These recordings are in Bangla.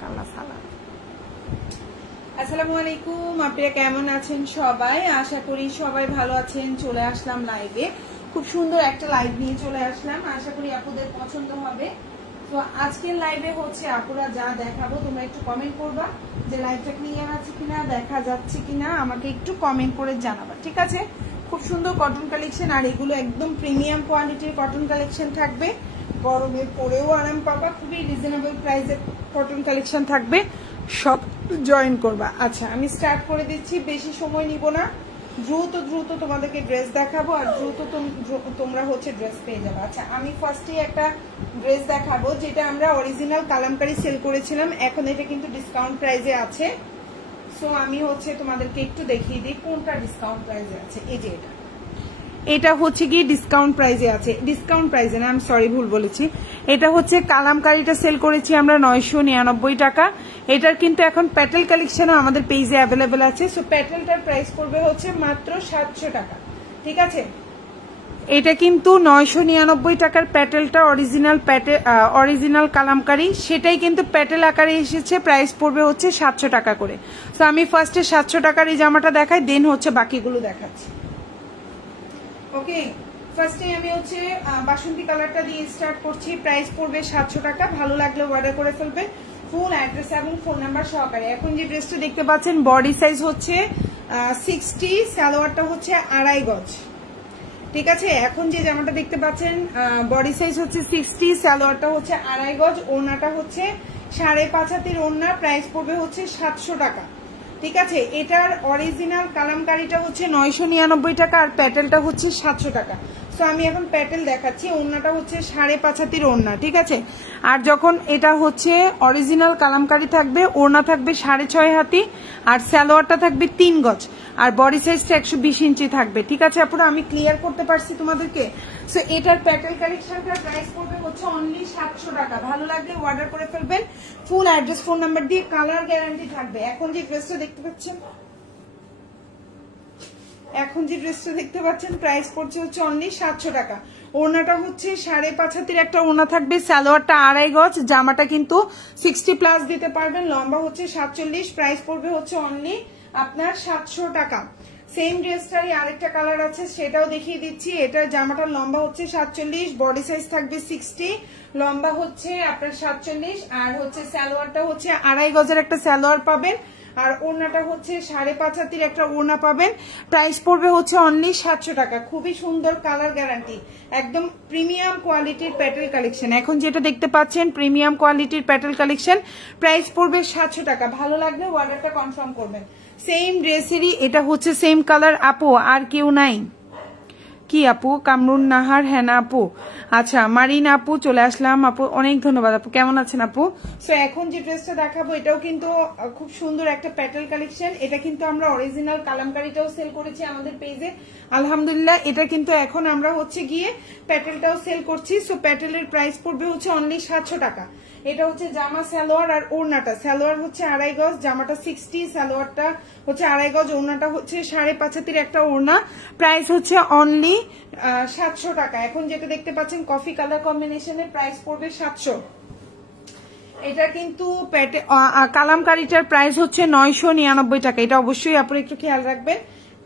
কালা সালাদ। আসসালামু আলাইকুম, আপনারা কেমন আছেন সবাই? আশা করি সবাই ভালো আছেন। চলে আসলাম লাইভে, খুব সুন্দর একটা লাইভ নিয়ে চলে আসলাম। আশা করি আপুদের পছন্দ হবে। তো আজকের লাইভে হচ্ছে আপুরা যা দেখাবো তোমরা একটু কমেন্ট করবা যে লাইভটা ক্লিয়ার আছে কিনা, দেখা যাচ্ছে কিনা, আমাকে একটু কমেন্ট করে জানাবা, ঠিক আছে? খুব সুন্দর কটন কালেকশন, আর এগুলো একদম প্রিমিয়াম কোয়ালিটির কটন কালেকশন থাকবে। গরমে পরেও আরাম পাবা, খুবই রিজনেবল প্রাইসে কটন কালেকশন থাকবে। সব জয়েন করবা। আচ্ছা, আমি স্টার্ট করে দিচ্ছি, বেশি সময় নিব না। দ্রুত দ্রুত তোমাদেরকে ড্রেস দেখাবো, আর দ্রুত তোমরা হচ্ছে ড্রেস পেয়ে যাবে। আচ্ছা, আমি ফার্স্টে একটা ড্রেস দেখাবো যেটা আমরা অরিজিনাল কালামকারী সেল করেছিলাম, এখন এটা কিন্তু ডিসকাউন্ট প্রাইসে আছে। সো আমি হচ্ছে তোমাদেরকে একটু দেখিয়ে দিই কোনটা ডিসকাউন্ট প্রাইসে আছে। এই যে এটা হচ্ছে গিয়ে ডিসকাউন্ট প্রাইসে আছে, ডিসকাউন্ট প্রাইসে না, আমি সরি ভুল বলেছি। এটা হচ্ছে কালামকারীটা সেল করেছি আমরা 999 টাকা। এটার কিন্তু এখন প্যাটেল কালেকশনও আমাদের পেজে অ্যাভেলেবেল আছে। সো প্যাটেলটার প্রাইস পড়বে হচ্ছে মাত্র 700 টাকা, ঠিক আছে? এটা কিন্তু 999 টাকার প্যাটেলটা অরিজিনাল কালামকারী, সেটাই কিন্তু প্যাটেল আকারে এসেছে। প্রাইস পড়বে হচ্ছে 700 টাকা করে। তো আমি ফার্স্টে 700 টাকার এই জামাটা দেখাই, দেন হচ্ছে বাকিগুলো দেখাচ্ছি। ওকে, ফার্স্টে আমি হচ্ছে বাসন্তী কালারটা দিয়ে স্টার্ট করছি। প্রাইস পড়বে 700 টাকা। ভালো লাগলে অর্ডার করে ফেলবে, ফুল অ্যাড্রেস এবং ফোন নাম্বার সহকারে। এখন যে ড্রেসটা দেখতে পাচ্ছেন বডি সাইজ হচ্ছে 60, সালোয়ারটা হচ্ছে 2.5 গজ, ঠিক আছে? এখন যে জামাটা দেখতে পাচ্ছেন বডি সাইজ হচ্ছে 60, সালোয়ারটা হচ্ছে 2.5 গজ, ওড়নাটা হচ্ছে 5.5 হাতের ওড়না। প্রাইস পড়বে হচ্ছে 700 টাকা, ঠিক আছে? এটার অরিজিনাল কালামকারীটা হচ্ছে 999 টাকা, আর প্যাটেলটা হচ্ছে 700 টাকা। সো আমি এখন প্যাটেল দেখাচ্ছি। ওড়নাটা হচ্ছে 5.5 হাতের ওড়না, ঠিক আছে? আর যখন এটা হচ্ছে অরিজিনাল কালামকারী থাকবে, ওড়না থাকবে 6.5 হাতি, আর সালোয়ারটা থাকবে 3 গজ, আর বডি সাইজটা 120 ইঞ্চি থাকবে, ঠিক আছে? আপুরা আমি ক্লিয়ার করতে পারছি তোমাদেরকে? সো এটার প্যাটেল কালেকশনটার প্রাইস পড়বে হচ্ছে অনলি 700 টাকা। ভালো লাগলে অর্ডার করে ফেলবেন, ফুল অ্যাড্রেস ফোন নাম্বার দিয়ে, কালার গ্যারান্টি থাকবে। এখন যে ড্রেসটা দেখতে পাচ্ছেন প্রাইস পড়ছে হচ্ছে অনলি 700 টাকা। ওড়নাটা হচ্ছে 5.5 হাতের একটা ওড়না থাকবে, সালোয়ারটা 2.5 গজ, জামাটা কিন্তু 60+ দিতে পারবেন, লম্বা হচ্ছে 47। প্রাইস পড়বে হচ্ছে অনলি আপনার 700 টাকা। সেম ড্রেসটারই আরেকটা কালার আছে, সেটাও দেখিয়ে দিচ্ছি। এটা জামাটার লম্বা হচ্ছে 47, বডি সাইজ থাকবে 60, লম্বা হচ্ছে আপনার 47, আর হচ্ছে সালোয়ারটা হচ্ছে 2.5 গজের একটা সালোয়ার পাবেন, আর ওড়নাটা হচ্ছে 5.5 হাতের একটা ওড়না পাবেন। প্রাইস পড়বে হচ্ছে অনলি 700 টাকা। খুবই সুন্দর, কালার গ্যারান্টি, একদম প্রিমিয়াম কোয়ালিটির প্যাটেল কালেকশন। এখন যেটা দেখতে পাচ্ছেন প্রিমিয়াম কোয়ালিটির প্যাটেল কালেকশন, প্রাইস পড়বে 700 টাকা। ভালো লাগলে অর্ডারটা কনফার্ম করবেন। সেম ড্রেসেরই এটা হচ্ছে সেম কালার। আপু আর কেউ নাই কি? আপু কামরুন নাহার, হ্যাঁ না আপু? আচ্ছা, মারিনা আপু চলে আসলাম। আপু অনেক ধন্যবাদ। আপু কেমন আছেন আপু? সো এখন যে ড্রেসটা দেখাবো এটাও কিন্তু খুব সুন্দর একটা প্যাটেল কালেকশন। এটা কিন্তু আমরা অরিজিনাল কালামকারীটাও সেল করেছি আমাদের পেজে, আলহামদুলিল্লাহ। এটা কিন্তু এখন আমরা হচ্ছে গিয়ে প্যাটেলটাও সেল করছি। সো প্যাটেলের প্রাইস পড়বে হচ্ছে অনলি 700 টাকা। এটা হচ্ছে জামা, সালোয়ার আর ওড়নাটা। সালোয়ার হচ্ছে 2.5 গজ, জামাটা 60, সালোয়ারটা হচ্ছে 2.5 গজ, ওড়নাটা হচ্ছে 5.5 হাতের একটা ওড়না। প্রাইস হচ্ছে অনলি 700 টাকা। এখন যেটা দেখতে পাচ্ছেন কফি কালার কম্বিনেশনের, প্রাইস পড়বে 700। এটা কিন্তু কালামকারীটার প্রাইস হচ্ছে 999 টাকা। এটা অবশ্যই আপনারা একটু খেয়াল রাখবেন।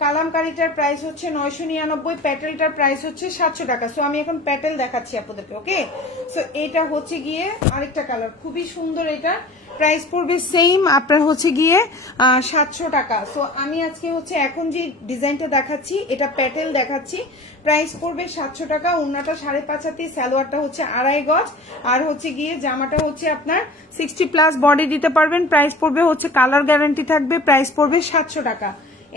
কালামকারীটার প্রাইস হচ্ছে 999, প্যাটেলটার প্রাইস হচ্ছে 700 টাকা। সো আমি এখন প্যাটেল দেখাচ্ছি আপনাদেরকে, ওকে? সো এটা হচ্ছে গিয়ে আরেকটা কালার, খুবই সুন্দর। এটা প্রাইস পড়বে সেম আপনার হচ্ছে গিয়ে 700 টাকা। সো আমি আজকে হচ্ছে এখন যে ডিজাইনটা দেখাচ্ছি এটা প্যাটেল দেখাচ্ছি, প্রাইস পড়বে 700 টাকা। ওড়নাটা 5.5 হাতি, সালোয়ারটা হচ্ছে 2.5 গজ, আর হচ্ছে গিয়ে জামাটা হচ্ছে আপনার 60+ বডি দিতে পারবেন। প্রাইস পড়বে হচ্ছে, কালার গ্যারান্টি থাকবে, প্রাইস পড়বে 700 টাকা।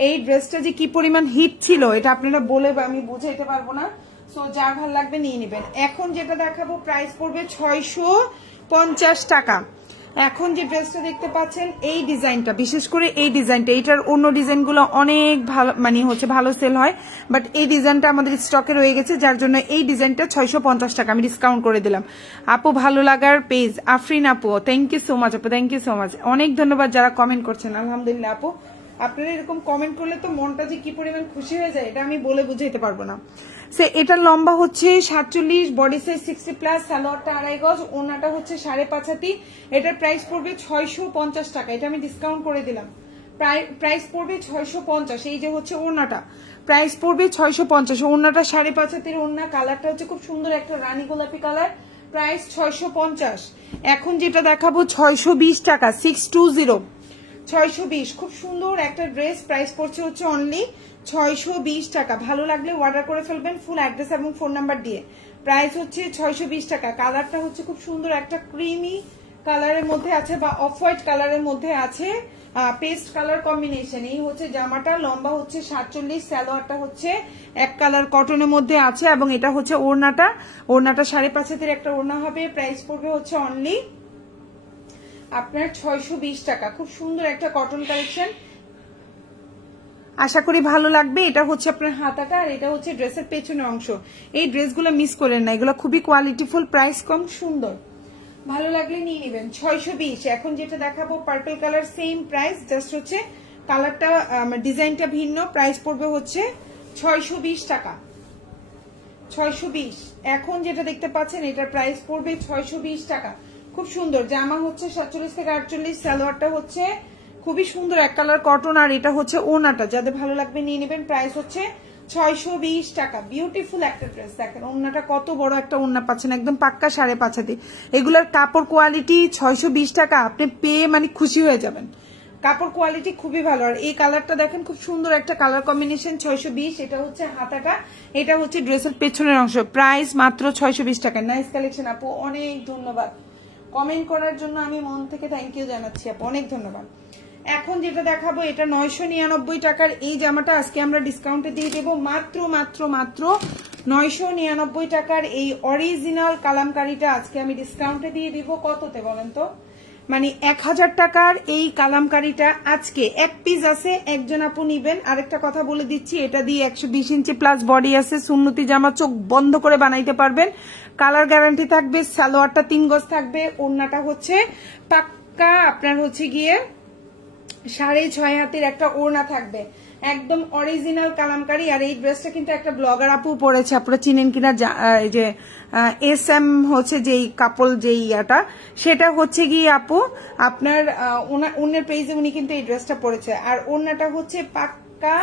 এই ড্রেসটা যে কি পরিমাণ হিট ছিল এটা আপনারা বলে আমি বুঝাইতে পারবো না। সো যার ভালো লাগবে নিয়ে নেবেন। এখন যেটা দেখাবো প্রাইস পড়বে 650 টাকা। এখন যে ড্রেসটা দেখতে পাচ্ছেন এই ডিজাইনটা, বিশেষ করে এই ডিজাইনটা, এটার অন্য ডিজাইনগুলো অনেক ভালো মানে হচ্ছে ভালো সেল হয়, বাট এই ডিজাইনটা আমাদের স্টকে রয়ে গেছে, যার জন্য এই ডিজাইনটা 650 টাকা আমি ডিসকাউন্ট করে দিলাম। আপু ভালো লাগার পেজ আফরিন আপু, থ্যাংক ইউ সো মাচ আপু, থ্যাংক ইউ সো মাচ, অনেক ধন্যবাদ যারা কমেন্ট করছেন, আলহামদুলিল্লাহ আপু। আপনারা এরকম কমেন্ট করলে তো মনটা যে কি পরিমাণ খুশি হয়ে যায় এটা আমি বলে বুঝাইতে পারবো না। সে এটার লম্বা হচ্ছে 47, বডি সাইজ 60 প্লাস, সালোয়ারটা 2.5 গজ, ওড়নাটা হচ্ছে 5.5 হাতি। এটার প্রাইস পড়বে 650 টাকা, এটা আমি ডিসকাউন্ট করে দিলাম। প্রাইস পড়বে 650। এই যে হচ্ছে ওড়নাটা, প্রাইস পড়বে 650। ওড়নাটা 5.5 হাতির ওড়না, কালারটা হচ্ছে খুব সুন্দর একটা রানী গোলাপি কালার, প্রাইস 650। এখন যেটা দেখাবো 620 টাকা, 620 620। খুব সুন্দর একটা ড্রেস, প্রাইস পড়ছে হচ্ছে অনলি 620 টাকা। ভালো লাগলে অর্ডার করে ফেলবেন ফুল অ্যাড্রেস এবং ফোন নাম্বার দিয়ে। প্রাইস হচ্ছে 620 টাকা। কালারটা হচ্ছে খুব সুন্দর একটা ক্রিমি কালারের মধ্যে আছে বা অফ হোয়াইট কালারের মধ্যে আছে, পেস্ট কালার কম্বিনেশন। এই হচ্ছে জামাটা, লম্বা হচ্ছে 47, সালোয়ারটা হচ্ছে এক কালার কটনের মধ্যে আছে এবং এটা হচ্ছে ওড়নাটা 5.5 হাতের একটা ওড়না হবে। প্রাইস পড়বে হচ্ছে অনলি আপনার 620 টাকা। খুব সুন্দর একটা কটন কালেকশন, আশা করি ভালো লাগবে। এটা হচ্ছে আপনার হাতাটা আর এটা হচ্ছে ড্রেসের পেছনের অংশ। এই ড্রেসগুলো মিস করেন না, এগুলো খুবই কোয়ালিটিফুল, প্রাইস কম, সুন্দর, ভালো লাগলে নিয়ে নেবেন। 620। এখন যেটা দেখাবো purple colour, same price, just হচ্ছে কালারটা ডিজাইনটা ভিন্ন। প্রাইস পড়বে হচ্ছে 620 টাকা, 620। এখন যেটা দেখতে পাচ্ছেন এটার প্রাইস পড়বে 620 টাকা। খুব সুন্দর জামা, হচ্ছে 47 থেকে 48, সালোয়ারটা হচ্ছে খুবই সুন্দর এক কালার কটন আর এটা হচ্ছে ওড়নাটা, যাদের ভালো লাগবে নিয়ে নেবেন। প্রাইস হচ্ছে 620 টাকা। বিউটিফুল একটা ড্রেস, দেখেন ওড়নাটা কত বড় একটা ওড়না পাচ্ছেন, একদম পাক্কা 5.5 হাতে। এগুলোর কাপড় কোয়ালিটি 620 টাকা আপনি পেয়ে মানে খুশি হয়ে যাবেন, কাপড় কোয়ালিটি খুবই ভালো। আর এই কালারটা দেখেন খুব সুন্দর একটা কালার কম্বিনেশন, 620। এটা হচ্ছে হাতাটা, এটা হচ্ছে ড্রেসের পেছনের অংশ, প্রাইস মাত্র 620 টাকা। নাইস কালেকশন আপু, অনেক ধন্যবাদ কমেন্ট করার জন্য, আমি মন থেকে থ্যাংক ইউ জানাচ্ছি আপু, অনেক ধন্যবাদ। এখন যেটা দেখাবো এটা 999 টাকার এই জামাটা আজকে আমরা ডিসকাউন্টে দিয়ে দেবো মাত্র মাত্র মাত্র 999 টাকার এই অরিজিনাল কালামকারীটা আজকে আমি ডিসকাউন্টে দিয়ে দিব। কততে বলেন তো? মানে 1000 টাকার এই কালামকারীটা আজকে এক পিস আছে, একজন আপু নিবেন। আরেকটা কথা বলে দিচ্ছি, এটা দিয়ে 120 ইঞ্চি প্লাস বডি আছে, সুন্নতি জামা, চোখ বন্ধ করে বানাইতে পারবেন, কালার গ্যারান্টি থাকবে, সালোয়ারটা 3 গজ থাকবে, ওড়নাটা হচ্ছে পাক্কা আপনার হচ্ছে গিয়ে 6.5 হাতের একটা ওড়না থাকবে, একদম অরিজিনাল কালামকারী। আর এই ড্রেসটা কিন্তু একটা ব্লগার আপু পরেছে, আপনারা চিনেন কিনা, যে SM হচ্ছে যেই কাপড় যেই ইয়াটা, সেটা হচ্ছে গিয়ে আপু আপনার অন্যের পেজে উনি কিন্তু এই ড্রেসটা পরেছে। আর ওড়নাটা হচ্ছে পাক্কা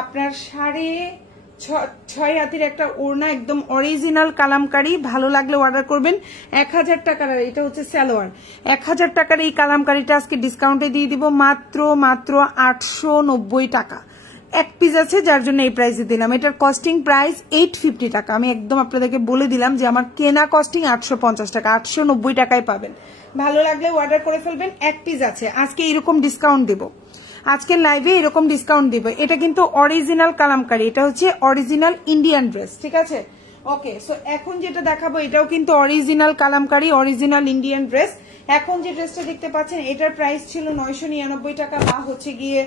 আপনার 6.5 হাতের একটা ওড়না, একদম অরিজিনাল কালামকারী। ভালো লাগলে অর্ডার করবেন। 1000 টাকার, এটা হচ্ছে সালোয়ার। 1000 টাকার এই কালামকারীটা আজকে ডিসকাউন্টে দিয়ে দিব মাত্র মাত্র 890 টাকা। এক পিস আছে যার জন্য এই প্রাইসে দিলাম। এটার কস্টিং প্রাইস 850 টাকা। আমি একদম আপনাদেরকে বলে দিলাম যে আমার কেনা কস্টিং 850 টাকা, 890 টাকায় পাবেন। ভালো লাগলে অর্ডার করে ফেলবেন। এক পিস আছে, আজকে এরকম ডিসকাউন্ট দিব, আজকের লাইভে এরকম ডিসকাউন্ট দিব। এটা কিন্তু অরিজিনাল কালামকারী, এটা হচ্ছে অরিজিনাল ইন্ডিয়ান ড্রেস, ঠিক আছে? ওকে, সো এখন যেটা দেখাবো এটাও কিন্তু original Kalamkari, original Indian dress. এখন যে ড্রেসটা দেখতে পাচ্ছেন এটার প্রাইস ছিল 999 টাকা বা হচ্ছে গিয়ে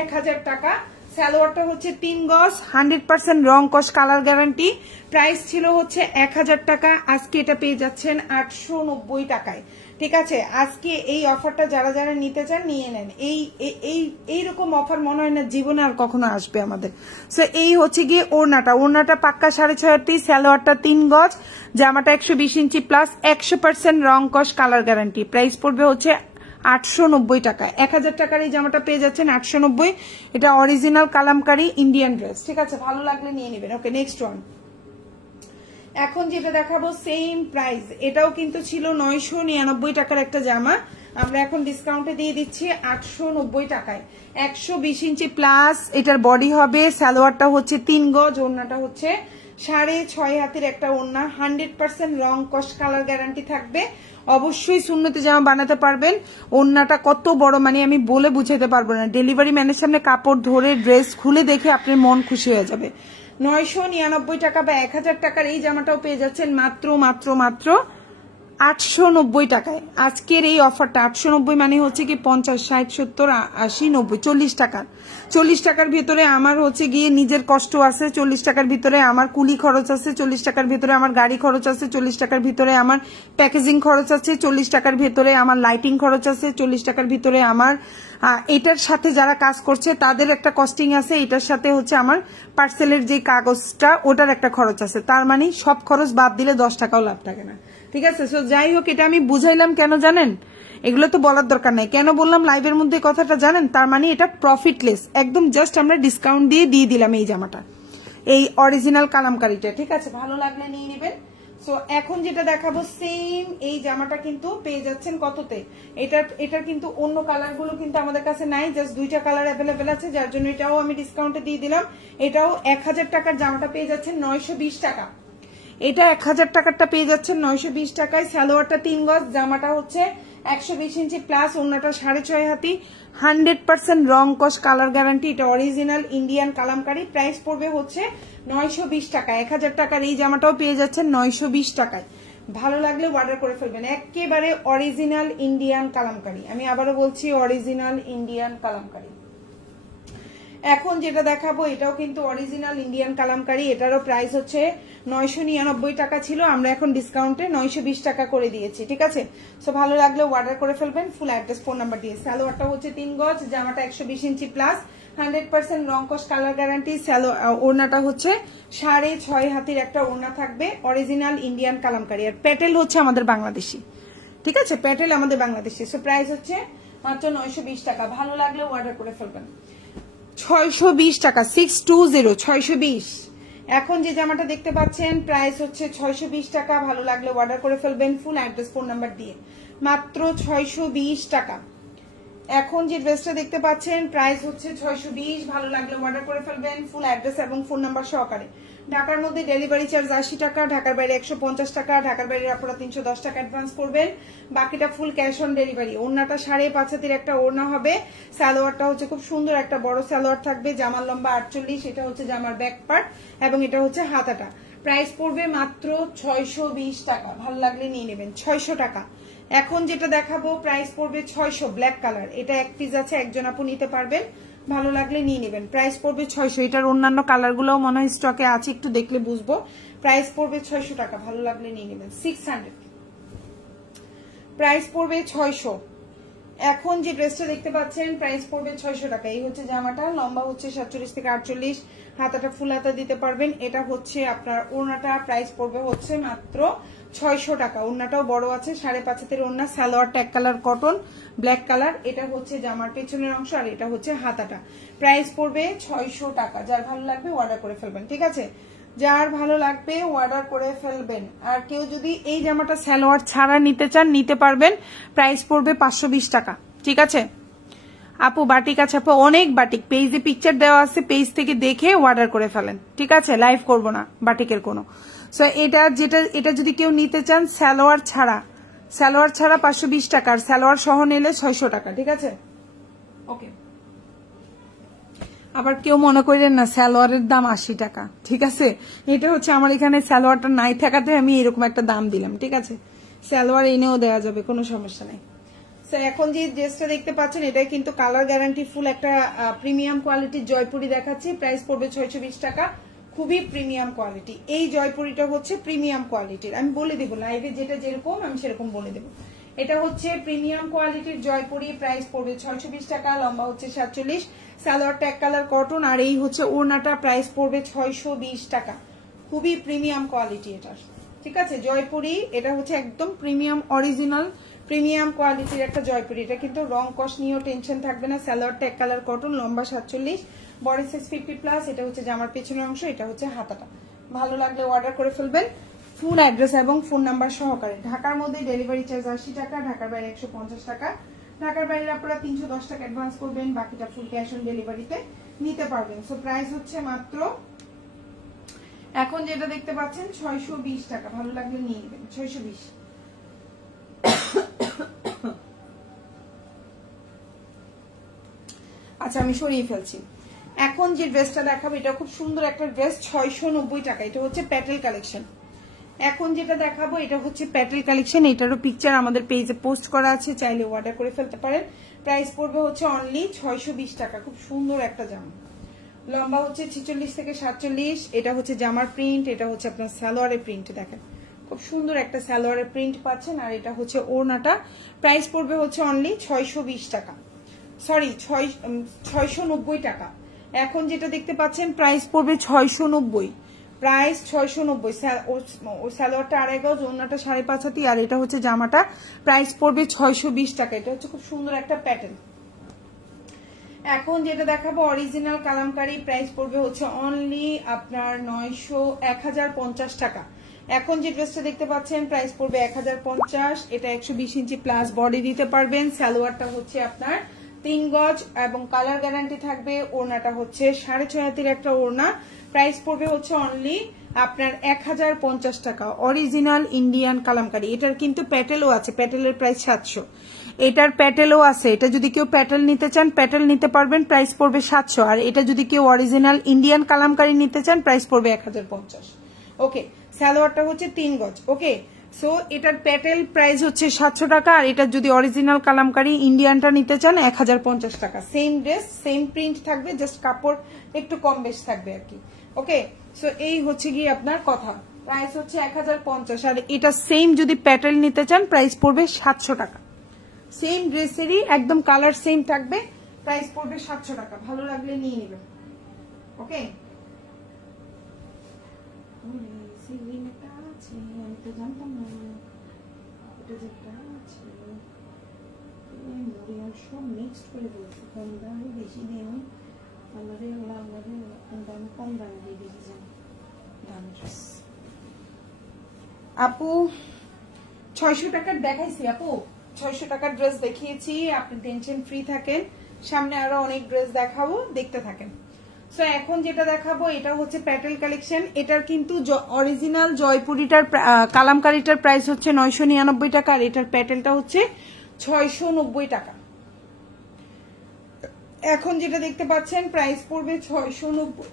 1000 টাকা। সালোয়ারটা হচ্ছে 3 গজ, 100% রং কস কালার গ্যারান্টি। প্রাইস ছিল হচ্ছে 1000 টাকা, আজকে এটা পেয়ে যাচ্ছেন 890 টাকায়, ঠিক আছে? আজকে এই অফারটা যারা যারা নিতে চান নিয়ে নেন। এইরকম অফার মনে হয় না জীবনে আর কখনো আসবে আমাদের। সো এই হচ্ছে গিয়ে ওড়নাটা পাক্কা 6.5 হাতি, সালোয়ারটা 3 গজ, জামাটা 120 ইঞ্চি প্লাস, 100% রং কস কালার গ্যারান্টি। প্রাইস পড়বে হচ্ছে 890 টাকা। 1000 টাকার এই জামাটা পেয়ে যাচ্ছেন 890। এটা অরিজিনাল কালামকারী ইন্ডিয়ান ড্রেস, ঠিক আছে? ভালো লাগলে নিয়ে নেবেন। ওকে, নেক্সট ওয়ান। এখন যেটা দেখাবো সেম প্রাইস, এটাও কিন্তু ছিল 999 টাকার একটা জামা, আমরা এখন ডিসকাউন্টে দিয়ে দিচ্ছি 890 টাকায়। 120 ইঞ্চি প্লাস এটার বডি হবে, সালোয়ারটা হচ্ছে 3 গজ, ওড়নাটা হচ্ছে 6.5 হাতের একটা ওড়না, 100% রং কস কালার গ্যারান্টি থাকবে। অবশ্যই সুন্নতি জামা বানাতে পারবেন। ওড়নাটা কত বড় মানে আমি বলে বুঝাতে পারবো না। ডেলিভারি ম্যানের সামনে কাপড় ধরে ড্রেস খুলে দেখে আপনার মন খুশি হয়ে যাবে। 999 টাকা বা 1000 টাকার এই জামাটাও পেয়ে যাচ্ছেন মাত্র মাত্র মাত্র 890 টাকায় আজকের এই অফারটা। 890 মানে হচ্ছে কি 50, 60, 70, 80, 90, 40 টাকার। 40 টাকার ভিতরে আমার হচ্ছে গিয়ে নিজের কষ্ট আছে, 40 টাকার ভিতরে আমার কুলি খরচ আছে, 40 টাকার ভিতরে আমার গাড়ি খরচ আছে, 40 টাকার ভিতরে আমার প্যাকেজিং খরচ আছে, 40 টাকার ভিতরে আমার লাইটিং খরচ আছে, 40 টাকার ভিতরে আমার এটার সাথে যারা কাজ করছে তাদের একটা কস্টিং আছে, এটার সাথে হচ্ছে আমার পার্সেলের যে কাগজটা ওটার একটা খরচ আছে। তার মানে সব খরচ বাদ দিলে 10 টাকাও লাভ থাকে না, ঠিক আছে। সো যাই হোক, এটা আমি বুঝাইলাম কেন জানেন, এগুলো তো বলার দরকার নাই। কেন বললাম লাইভের মধ্যে কথাটা জানেন, তার মানে এটা প্রফিটলেস, একদম জাস্ট আমরা ডিসকাউন্ট দিয়ে দিলাম এই জামাটা, এই অরিজিনাল কালামকারীটা, ঠিক আছে। ভালো লাগলে নিয়ে নেবেন। সো এখন যেটা দেখাবো সেম এই জামাটা কিন্তু পেয়ে যাচ্ছেন কততে, এটার কিন্তু অন্য কালার গুলো কিন্তু আমাদের কাছে নাই, জাস্ট 2টা কালার অ্যাভেলেবেল আছে, যার জন্য এটাও আমি ডিসকাউন্টে দিয়ে দিলাম। এটাও 1000 টাকার জামাটা পেয়ে যাচ্ছেন 920 টাকা। এটা 1000 টাকারটা পেয়ে যাচ্ছেন 920 টাকায়। সালোয়ারটা 3 গজ, জামাটা হচ্ছে 120 ইঞ্চি প্লাস, ওন্নাটা 6.5 হাতি, 100% রং কস কালার গ্যারান্টি। এটা অরিজিনাল ইন্ডিয়ান কালামকারী। প্রাইস পড়বে হচ্ছে 920 টাকা। 1000 টাকার এই জামাটাও পেয়ে যাচ্ছেন 920 টাকায়। ভালো লাগলে অর্ডার করে ফেলবেন। একেবারে অরিজিনাল ইন্ডিয়ান কালামকারী, আমি আবারও বলছি অরিজিনাল ইন্ডিয়ান কালামকারী। এখন যেটা দেখাবো এটাও কিন্তু অরিজিনাল ইন্ডিয়ান কালামকারী। এটারও প্রাইস হচ্ছে 999 টাকা ছিল, আমরা এখন ডিসকাউন্টে 920 টাকা করে দিয়েছি, ঠিক আছে। সো ভালো লাগলে অর্ডার করে ফেলবেন ফুল অ্যাড্রেস ফোন নাম্বার দিয়ে। সালোয়ারটা হচ্ছে 3 গজ, জামাটা 120 ইঞ্চি প্লাস, 100% রং কস কালার গ্যারান্টি। ওড়নাটা হচ্ছে 6.5 হাতির একটা ওড়না থাকবে, অরিজিনাল ইন্ডিয়ান কালামকারী। আর প্যাটেল হচ্ছে আমাদের বাংলাদেশি, ঠিক আছে, প্যাটেল আমাদের বাংলাদেশি। সো প্রাইস হচ্ছে মাত্র 920 টাকা। ভালো লাগলে অর্ডার করে ফেলবেন। 620 টাকা, 620, 620। এখন যে জামাটা দেখতে পাচ্ছেন প্রাইস হচ্ছে 620 টাকা। ভালো লাগলে অর্ডার করে ফেলবেন ফুল অ্যাড্রেস ফোন নাম্বার দিয়ে, মাত্র 620 টাকা। এখন যে ড্রেসটা দেখতে পাচ্ছেন প্রাইস হচ্ছে 620। ভালো লাগলে অর্ডার করে ফেলবেন ফুল অ্যাড্রেস এবং ফোন নাম্বার সহকারে। ঢাকার মধ্যে ডেলিভারি চার্জ 80 টাকা, ঢাকার বাইরে 150 টাকা, ঢাকার বাইরে আপনারা 310 টাকা অ্যাডভান্স করবেন, বাকিটা ফুল ক্যাশ অন ডেলিভারি। ওড়নাটা 5.5 হাতের একটা ওড়না হবে। সালোয়ারটা হচ্ছে খুব সুন্দর একটা বড় সালোয়ার থাকবে, জামার লম্বা 48, এটা হচ্ছে জামার ব্যাক পার্ট এবং এটা হচ্ছে হাতাটা। প্রাইস পড়বে মাত্র 620 টাকা। ভালো লাগলে নিয়ে নেবেন, 600 টাকা। এখন যেটা দেখাবো প্রাইস পড়বে 600, ব্ল্যাক কালার। এটা এক পিস আছে, একজন আপু নিতে পারবেন, ভালো লাগলে নিয়ে নেবেন। প্রাইস পড়বে 600। এটার অন্যান্য কালার গুলোও মনে হয় স্টকে আছে, একটু দেখলে বুঝবো। প্রাইস পড়বে 600 টাকা, ভালো লাগলে নিয়ে নেবেন। 600, প্রাইস পড়বে 600। এখন যে ড্রেসটা দেখতে পাচ্ছেন প্রাইস পড়বে 600 টাকা। এই হচ্ছে জামাটা, লম্বা হচ্ছে 47 থেকে 48, হাতাটা ফুল হাতা দিতে পারবেন। এটা হচ্ছে আপনার ওড়নাটা, প্রাইস পড়বে হচ্ছে মাত্র 600 টাকা। ওড়নাটাও বড় আছে, 5.5 হাতের ওড়না। সালোয়ারটা এক কালার কটন, ব্ল্যাক কালার। এটা হচ্ছে জামার পেছনের অংশ আর এটা হচ্ছে হাতাটা। প্রাইস পড়বে 600 টাকা। যার ভালো লাগবে অর্ডার করে ফেলবেন, ঠিক আছে। যার ভালো লাগবে অর্ডার করে ফেলবেন। আর কেউ যদি এই জামাটা সালোয়ার ছাড়া নিতে চান নিতে পারবেন, প্রাইস পড়বে 520 টাকা, ঠিক আছে। আপু বাটিক আছে, আপু অনেক বাটিক, পেজে পিকচার দেওয়া আছে, পেজ থেকে দেখে অর্ডার করে ফেলেন, ঠিক আছে। লাইভ করব না বাটিকের কোনো। সো এটা যদি কেউ নিতে চান সালোয়ার ছাড়া 520 টাকা, আর সালোয়ার সহ নিলে 600 টাকা, ঠিক আছে। ওকে, আবার কেউ মনে করেন না সালোয়ারের দাম 80 টাকা, ঠিক আছে। এটা হচ্ছে আমার এখানে সালোয়ারটা নাই থাকাতে আমি এরকম একটা দাম দিলাম, ঠিক আছে। সালোয়ার এনেও দেওয়া যাবে, কোনো সমস্যা নাই। এখন যে ড্রেসটা দেখতে পাচ্ছেন এটা কিন্তু কালার গ্যারান্টি ফুল একটা প্রিমিয়াম কোয়ালিটির জয়পুরি দেখাচ্ছি। প্রাইস পড়বে 620 টাকা, খুবই প্রিমিয়াম কোয়ালিটি। এই জয়পুরিটা হচ্ছে প্রিমিয়াম কোয়ালিটির, আমি বলে দেবো লাইভে যেটা যেরকম আমি সেরকম বলে দেবো। এটা হচ্ছে প্রিমিয়াম কোয়ালিটির জয়পুরি, প্রাইস পড়বে 620 টাকা, লম্বা হচ্ছে 47, সালোয়ারটা এক কালার কটন, আর এই হচ্ছে ওড়নাটা। প্রাইস পড়বে 620 টাকা, খুবই প্রিমিয়াম কোয়ালিটি এটার, ঠিক আছে। জয়পুরি এটা হচ্ছে একদম প্রিমিয়াম অরিজিনাল প্রিমিয়াম কোয়ালিটির একটা জয়পুরি। এটা কিন্তু রং কস নিয়েও টেনশন থাকবে না। সালোয়ারটা এক কালার কটন, লম্বা 47, বডি সাইজ 50+। এটা হচ্ছে জামার পেছনের অংশ, এটা হচ্ছে হাতাটা। ভালো লাগলে অর্ডার করে ফেলবেন ফুল অ্যাড্রেস এবং ফোন নাম্বার সহকারে। ঢাকার মধ্যে ডেলিভারি চার্জ 80 টাকা, ঢাকার বাইরে 150 টাকা, ঢাকার বাইরে আপনারা 310 টাকা অ্যাডভান্স করবেন, বাকিটা ফুল ক্যাশ অন ডেলিভারিতে নিতে পারবেন। সো প্রাইস হচ্ছে মাত্র, এখন যেটা দেখতে পাচ্ছেন 620 টাকা। ভালো লাগলে নিয়ে নেবেন, 620। আচ্ছা আমি সরিয়ে ফেলছি। এখন যে ড্রেসটা দেখাবো এটা খুব সুন্দর একটা ড্রেস, 690 টাকা। এটা হচ্ছে প্যাটেল কালেকশন। এখন যেটা দেখাবো এটা হচ্ছে প্যাটেল কালেকশন, এটারও পিকচার আমাদের পেজে পোস্ট করা আছে, চাইলে অর্ডার করে ফেলতে পারেন। প্রাইস পড়বে হচ্ছে অনলি 620 টাকা। খুব সুন্দর একটা জামা, লম্বা হচ্ছে 46 থেকে 47। এটা হচ্ছে জামার প্রিন্ট, এটা হচ্ছে আপনার সালোয়ারের প্রিন্ট। দেখেন খুব সুন্দর একটা সালোয়ারের প্রিন্ট পাচ্ছেন। আর এটা হচ্ছে ওড়নাটা, প্রাইস পড়বে হচ্ছে অনলি 620 টাকা, সরি 690 টাকা। এখন যেটা দেখতে পাচ্ছেন প্রাইস পড়বে 690, প্রাইস 690। সালোয়ারটা 2.5 গজ, ওড়নাটা 5.5 হাতি, আর এটা হচ্ছে জামাটা, প্রাইস পড়বে 620 টাকা। এটা হচ্ছে খুব সুন্দর একটা প্যাটার্ন। এখন যেটা দেখাবো অরিজিনাল কালামকারী, প্রাইস পড়বে হচ্ছে অনলি আপনার 1050 টাকা। এখন যে ড্রেসটা দেখতে পাচ্ছেন প্রাইস পড়বে 1050। এটা 120 ইঞ্চি প্লাস বডি দিতে পারবেন। সালোয়ারটা হচ্ছে আপনার 3 গজ এবং কালার গ্যারান্টি থাকবে। ওড়নাটা হচ্ছে 6.5 হাতের একটা ওড়না, প্রাইস পড়বে হচ্ছে অনলি আপনার 1050 টাকা। Original Indian Kalamkari. এটার কিন্তু প্যাটেলও আছে, প্যাটেলের প্রাইস 700। এটার প্যাটেলও আছে, এটা যদি কেউ প্যাটেল নিতে চান প্যাটেল নিতে পারবেন, প্রাইস পড়বে 700। আর এটা যদি কেউ অরিজিনাল ইন্ডিয়ান কালামকারী নিতে চান প্রাইস পড়বে 1050। ওকে, সালোয়ারটা হচ্ছে 3 গজ। ওকে, সো এটার প্যাটেল প্রাইস হচ্ছে 700 টাকা, আর এটা যদি অরিজিনাল কালামকারী ইন্ডিয়ানটা নিতে চান 1050 টাকা। সেম ড্রেস, সেম প্রিন্ট থাকবে, জাস্ট কাপড় একটু কম বেশ থাকবে আর কি। ওকে, সো এই হচ্ছে গিয়ে আপনার কথা, প্রাইস হচ্ছে 1050। আর এটা সেম যদি প্যাটেল নিতে চান প্রাইস পড়বে 700 টাকা। সেম ড্রেসেরই একদম কালার সেম থাকবে, প্রাইস পড়বে 700 টাকা। ভালো লাগলে নিয়ে নেবেন। ওকে, আমি তো জানতাম না এটা যেটা আছে সব মিক্সড করে বলছি, কম দামে বেশি দেয়নি। আমাদের দাম কম দামে দিয়ে দিয়েছেন দাম। আপু 600 টাকার দেখাইছি, আপু 600 টাকার ড্রেস দেখিয়েছি, আপনি টেনশন ফ্রি থাকেন। সামনে আরো অনেক ড্রেস দেখাবো, দেখতে থাকেন। সো এখন যেটা দেখাবো এটা হচ্ছে প্যাটেল কালেকশন। এটার কিন্তু অরিজিনাল জয়পুরিটার কালামকারীটার প্রাইস হচ্ছে 999 টাকা, আর এটার প্যাটেলটা হচ্ছে 690 টাকা। এখন যেটা দেখতে পাচ্ছেন প্রাইস পড়বে 690।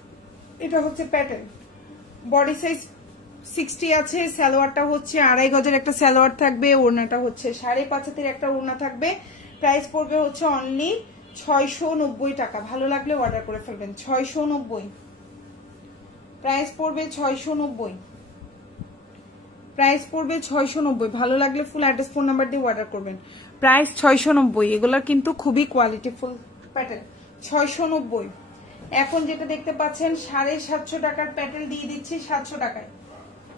এটা হচ্ছে প্যাটেল, বডি সাইজ 60 আছে। সালোয়ারটা হচ্ছে 2.5 গজের একটা সালোয়ার থাকবে, ওড়নাটা হচ্ছে 5.5 হাতের একটা ওড়না থাকবে। প্রাইস পড়বে হচ্ছে অনলি 690 টাকা। ভালো লাগলে অর্ডার করে ফেলবেন। 690 প্রাইস পড়বে, 690 প্রাইস পড়বে, 690। ভালো লাগলে ফুল অ্যাড্রেস ফোন নাম্বার দিয়ে অর্ডার করবেন। প্রাইস 690। এগুলা কিন্তু খুবই কোয়ালিটিফুল প্যাটেল, 690। এখন যেটা দেখতে পাচ্ছেন 750 টাকার প্যাটেল দিয়ে দিচ্ছি 700 টাকায়।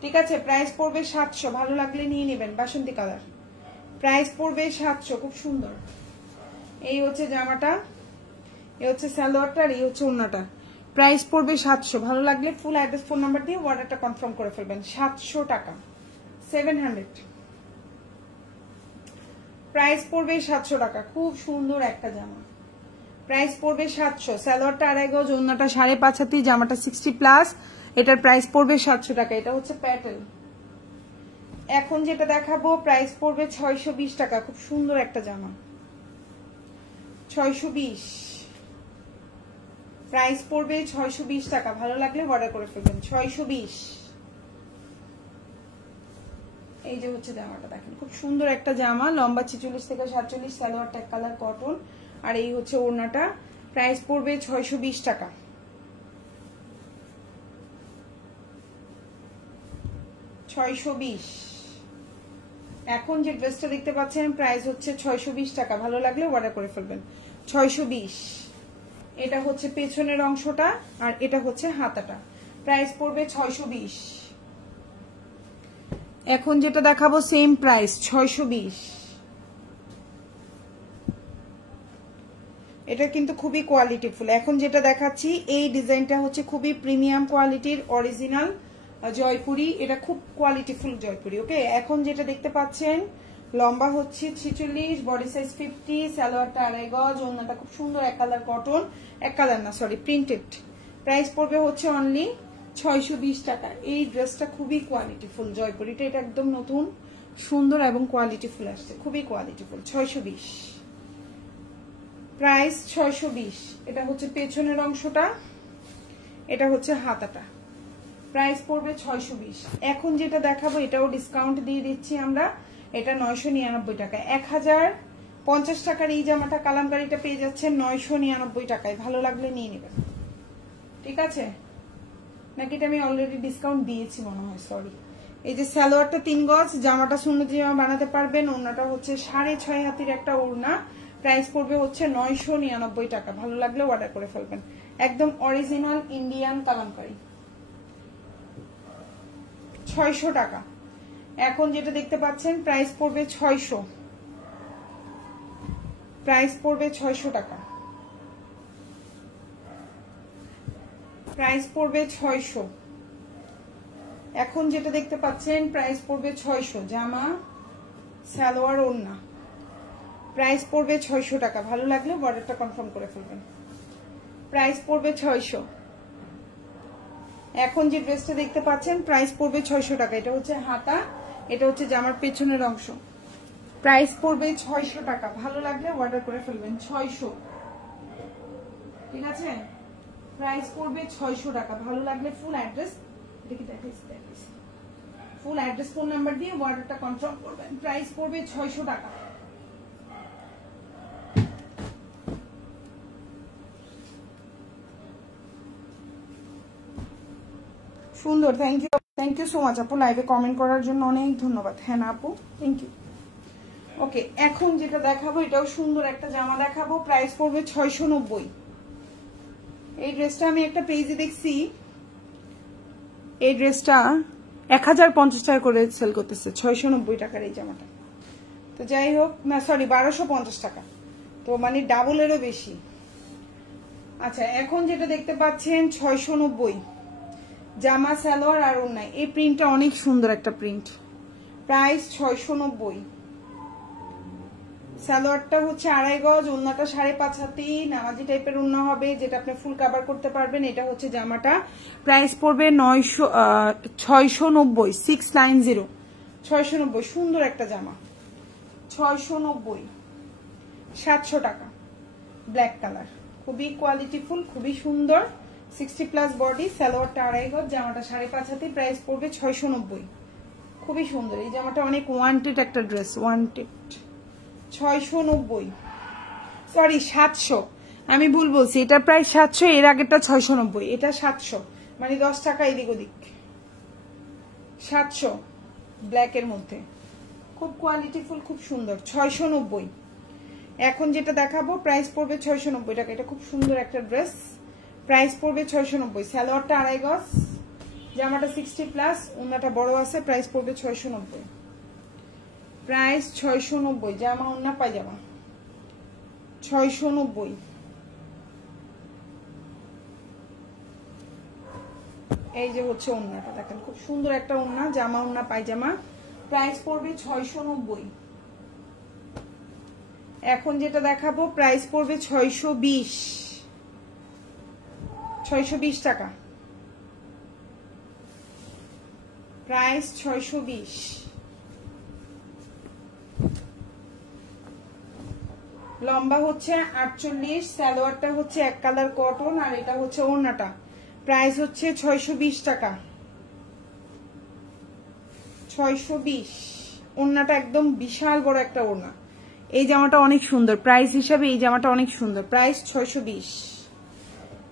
ঠিক আছে, প্রাইস পড়বে 700। ভালো লাগলে নিয়ে নেবেন। বাসন্তী কালার, প্রাইস পড়বে 700। খুব সুন্দর। এই হচ্ছে জামাটা, এই হচ্ছে সালোয়ারটা, আর এই হচ্ছে ওড়নাটা। প্রাইস পড়বে 700। ভালো লাগলে ফুল অ্যাড্রেস ফোন নাম্বার দিয়ে অর্ডারটা কনফার্ম করে ফেলবেন। 700 টাকা, 700 প্রাইস পড়বে 700 টাকা। খুব সুন্দর একটা জামা, প্রাইস পড়বে 700। সালোয়ারটা 2.5 গজ, ওড়নাটা 5.5 হাতি, জামাটা 60 প্লাস। এটার প্রাইস পড়বে 700 টাকা। এটা হচ্ছে প্যাটেল। এখন যেটা দেখাবো প্রাইস পড়বে 620 টাকা। খুব সুন্দর একটা জামা, 620 প্রাইস পড়বে, 620 টাকা। ভালো লাগলে অর্ডার করে ফেলবেন। 620। এই যে হচ্ছে জামাটা, দেখেন খুব সুন্দর একটা জামা, লম্বা 46 থেকে 47, সালোয়ারটা এক কালার কটন, আর এই হচ্ছে ওড়নাটা। প্রাইস পড়বে 620 টাকা। 620। এখন যে ড্রেসটা দেখতে পাচ্ছেন প্রাইস হচ্ছে 620 টাকা। ভালো লাগলে অর্ডার করে ফেলবেন। 620। এটা হচ্ছে পেছনের অংশটা, আর এটা হচ্ছে হাতাটা। প্রাইস পড়বে 620। এখন যেটা দেখাবো সেম প্রাইস 620। এটা কিন্তু খুবই কোয়ালিটিফুল। এখন যেটা দেখাচ্ছি এই ডিজাইনটা হচ্ছে খুবই প্রিমিয়াম কোয়ালিটির অরিজিনাল জয়পুরি। এটা খুব কোয়ালিটিফুল জয়পুরি। ওকে, এখন যেটা দেখতে পাচ্ছেন লম্বা হচ্ছে 46, বডি সাইজ 50, সালোয়ারটা 2.5 গজ, ওড়নাটা খুব সুন্দর এক কালার কটন, এক কালার না সরি প্রিন্টেড। প্রাইস পড়বে হচ্ছে অনলি 620 টাকা। এই ড্রেসটা খুবই কোয়ালিটিফুল জয়পুরিটা, এটা একদম নতুন সুন্দর এবং কোয়ালিটিফুল আসছে, খুবই কোয়ালিটিফুল। 620 প্রাইস, 620। এটা হচ্ছে পেছনের অংশটা, এটা হচ্ছে হাতাটা। প্রাইস পড়বে 620। এখন যেটা দেখাবো এটাও ডিসকাউন্ট দিয়ে দিচ্ছি আমরা, এটা 999 টাকা। 1050 টাকার এই জামাটা কালামকারীটা পেয়ে যাচ্ছেন 999 টাকায়। ভালো লাগলে নিয়ে নেবেন, ঠিক আছে? নাকি এটা আমি অলরেডি ডিসকাউন্ট দিয়েছি মনে হয়, সরি। এই যে সালোয়ারটা 3 গজ, জামাটা সুন্নতি জামা বানাতে পারবেন। ওড়নাটা হচ্ছে 6.5 হাতের একটা ওড়না, প্রাইস পড়বে হচ্ছে 999 টাকা। ভালো লাগলে অর্ডার করে ফেলবেন, একদম অরিজিনাল ইন্ডিয়ান কালামকারী। 600 টাকা। এখন যেটা দেখতে পাচ্ছেন প্রাইস পড়বে 600, প্রাইস পড়বে 600 টাকা, প্রাইস পড়বে 600। এখন যেটা দেখতে পাচ্ছেন প্রাইস পড়বে 600, জামা সালোয়ার ওড়না, প্রাইস পড়বে 600 টাকা। ভালো লাগলে অর্ডারটা কনফার্ম করে ফেলবেন, প্রাইস পড়বে 600। এখন যে ড্রেসটা দেখতে পাচ্ছেন প্রাইস পড়বে 600 টাকা। এটা হচ্ছে হাতা, এটা হচ্ছে জামার পেছনের অংশ, প্রাইস পড়বে 600 টাকা। ভালো লাগলে অর্ডার করে ফেলবেন, 600, ঠিক আছে? প্রাইস পড়বে 600 টাকা। ভালো লাগলে full address, full address phone number দিয়ে অর্ডারটা কনফার্ম করবেন। প্রাইস পড়বে 600 টাকা। সুন্দর, থ্যাংক ইউ সো মাচ আপু, লাইভে কমেন্ট করার জন্য অনেক ধন্যবাদ। হ্যাঁ না আপু, থ্যাংক ইউ। ওকে, এখন যেটা দেখাবো এটাও সুন্দর একটা জামা দেখাবো, প্রাইস পড়বে 690। এই ড্রেসটা আমি একটা পেজে দেখছি, এই ড্রেসটা 1050 টাকা করে সেল করতেছে, 690 টাকার এই জামাটা। তো যাই হোক, না সরি 1250 টাকা, তো মানে ডাবলেরও বেশি। আচ্ছা, এখন যেটা দেখতে পাচ্ছেন 690, জামা সালোয়ার আর ওড়না। এই প্রিন্টটা অনেক সুন্দর একটা প্রিন্ট, প্রাইস 690। সালোয়ারটা হচ্ছে 2.5 গজ, ওড়নাটা 5.5 হাতি নামাজি টাইপের ওড়না হবে, যেটা আপনি ফুল কভার করতে পারবেন। এটা হচ্ছে জামাটা, প্রাইস পড়বে 690, 690, 690। সুন্দর একটা জামা, 690, 700 টাকা। ব্ল্যাক কালার, খুবই কোয়ালিটিফুল, খুবই সুন্দর, 60+ বডি, সালোয়ারটা 2.5 গজ, জামাটা 5.5 হাতি, প্রাইস পড়বে 690। খুবই সুন্দর এই জামাটা, অনেক ওয়ান্টেড একটা ড্রেস, ওয়ান্টেড। 690, সরি 700, আমি ভুল বলছি, এটা প্রায় 700, এর আগেরটা 690, এটা 700, মানে 10 টাকা এদিক ওদিক। 700 ব্ল্যাকের মধ্যে, খুব কোয়ালিটিফুল, খুব সুন্দর, 690। এখন যেটা দেখাবো প্রাইস পড়বে 690 টাকা। এটা খুব সুন্দর একটা ড্রেস, প্রাইস পড়বে 690। সালোয়ারটা 2.5 গজ, জামাটা 60+, ওড়নাটা বড় আছে, প্রাইস পড়বে 690, প্রাইস 690। জামা ওড়না পায়জামা 690। এই যে হচ্ছে ওড়নাটা, দেখেন খুব সুন্দর একটা ওড়না, জামা ওড়না পায়জামা, প্রাইস পড়বে 690। এখন যেটা দেখাবো প্রাইস পড়বে 620, 620 টাকা, প্রাইস 620। লম্বা হচ্ছে 48, সালোয়ারটা হচ্ছে 1 কালার কটন, আর এটা হচ্ছে ওড়নাটা, প্রাইস হচ্ছে 620 টাকা, 620। ওড়নাটা একদম বিশাল বড় একটা ওড়না, এই জামাটা অনেক সুন্দর, প্রাইস হিসাবে এই জামাটা অনেক সুন্দর, প্রাইস 620।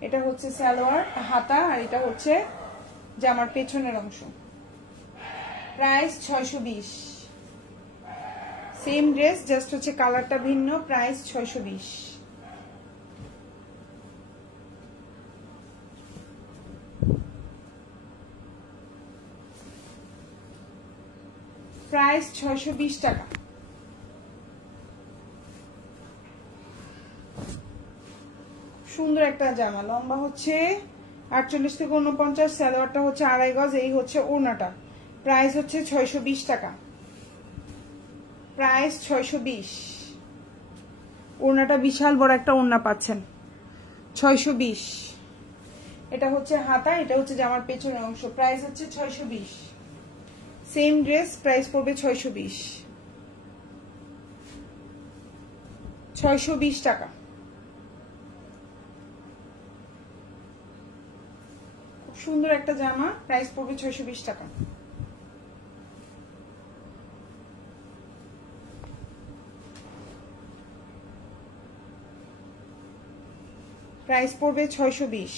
এটা হচ্ছে সালোয়ার, হাতা, আর এটা হচ্ছে জামার পেছনের অংশ, প্রাইস 620। সেম ড্রেস, জাস্ট হচ্ছে কালারটা ভিন্ন, প্রাইস 620। প্রাইস 620 টাকা। সুন্দর একটা জামা, লম্বা হচ্ছে 48 থেকে 49, সালোয়ারটা হচ্ছে 2.5 গজ, এই হচ্ছে ওড়নাটা, প্রাইস হচ্ছে 620 টাকা, প্রাইস 620। ওড়নাটা বিশাল বড় একটা ওড়না পাচ্ছেন, 620। এটা হচ্ছে হাতা, এটা হচ্ছে জামার পেছনের অংশ, প্রাইস হচ্ছে 620। সেম ড্রেস, প্রাইস পড়বে 620, 620 টাকা। খুব সুন্দর একটা জামা, প্রাইস পড়বে 620 টাকা। প্রাইস পড়বে 620।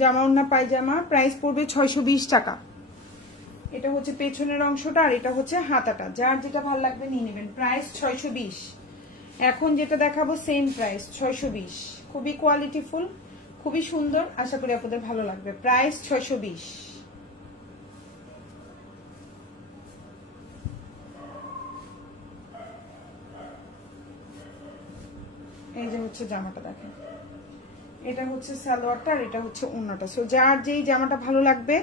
জামা ওড়না পায়জামা, প্রাইস পড়বে 620 টাকা। এটা হচ্ছে পেছনের অংশটা আর এটা হচ্ছে হাতাটা, যার যেটা ভালো লাগবে নিয়ে নেবেন। প্রাইস 620। এখন যেটা দেখাবো সেম প্রাইস 620। খুবই কোয়ালিটিফুল, খুবই সুন্দর, আশা করি আপনাদের ভালো লাগবে। প্রাইস 620। এই যে হচ্ছে জামাটা দেখেন, এটা হচ্ছে সালোয়ারটা আর এটা হচ্ছে ওড়নাটা। সো যার যেই জামাটা ভালো লাগবে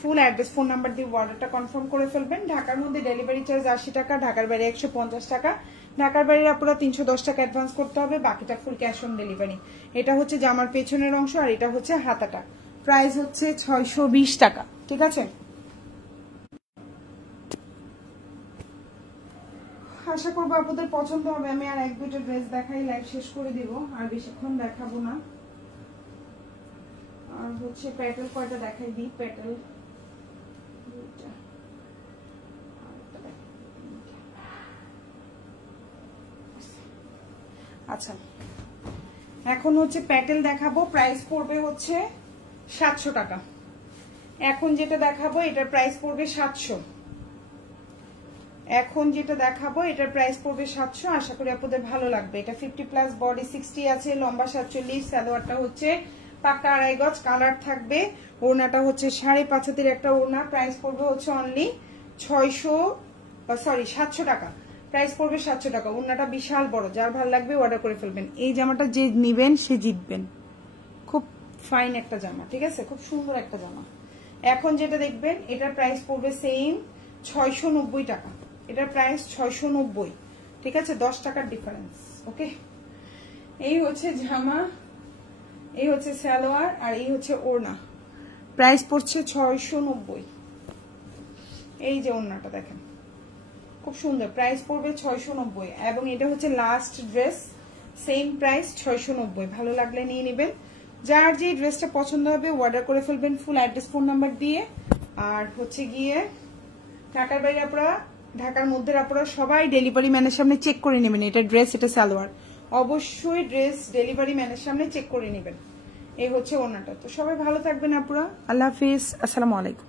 ফুল অ্যাড্রেস ফোন নাম্বার দিয়ে অর্ডারটা কনফার্ম করে ফেলবেন। ঢাকার মধ্যে ডেলিভারি চার্জ 80 টাকা, ঢাকার বাইরে 150 টাকা। ঢাকার বাইরে আপনারা 310 টাকা অ্যাডভান্স করতে হবে, বাকিটা ফুল ক্যাশ অন ডেলিভারি। এটা হচ্ছে জামার পেছনের অংশ আর এটা হচ্ছে হাতাটা। প্রাইস হচ্ছে 620 টাকা। ঠিক আছে, আশা করবো আপনাদের পছন্দ হবে। আমি আর 1-2টা ড্রেস দেখাই, লাইভ শেষ করে দিব, আর বেশিক্ষণ দেখাবো না। আর হচ্ছে প্যাটেল কয়টা দেখাই দিই। প্যাটেল আচ্ছা, এখন হচ্ছে প্যাটেল দেখাবো, প্রাইস পড়বে হচ্ছে 700 টাকা। এখন যেটা দেখাবো এটার প্রাইস পড়বে 700। এখন যেটা দেখাবো এটার প্রাইস পড়বে 700। আশা করি আপনাদের ভালো লাগবে। এটা 50+ বডি 60 আছে, লম্বা 47, সালোয়ারটা হচ্ছে পাক্কা 2.5 গজ, কালার থাকবে। ওড়নাটা হচ্ছে 5.5 হাতের একটা ওড়না। প্রাইস পড়বে হচ্ছে অনলি 700 টাকা। প্রাইস পড়বে 700 টাকা। ওড়নাটা বিশাল বড়, যার ভালো লাগবে অর্ডার করে ফেলবেন। এই জামাটা যে নিবেন সে জিতবেন। খুব ফাইন একটা জামা, ঠিক আছে, খুব সুন্দর একটা জামা। এখন যেটা দেখবেন এটার প্রাইস পড়বে সেম 690 টাকা। এটার প্রাইস 690, ঠিক আছে, 10 টাকার ডিফারেন্স। ওকে, এই হচ্ছে জামা, এই হচ্ছে সালোয়ার আর এই হচ্ছে ওড়না। প্রাইস পড়ছে 690। এই যে ওড়নাটা দেখেন খুব সুন্দর, প্রাইস পড়বে 690। এবং এটা হচ্ছে লাস্ট ড্রেস, সেম প্রাইস 690। ভালো লাগলে নিয়ে নেবেন। যার যে ড্রেসটা পছন্দ হবে অর্ডার করে ফেলবেন ফুল অ্যাড্রেস ফোন নাম্বার দিয়ে। আর হচ্ছে গিয়ে ঢাকার বাইরে আপনারা, ঢাকার মধ্যে আপনারা সবাই ডেলিভারি ম্যানের সামনে চেক করে নেবেন। এটা ড্রেস, এটা সালোয়ার, অবশ্যই ড্রেস ডেলিভারি ম্যানের সামনে চেক করে নেবেন। এই হচ্ছে ওড়নাটা। তো সবাই ভালো থাকবেন আপনারা। আল্লাহ হাফিজ, আসসালামু আলাইকুম।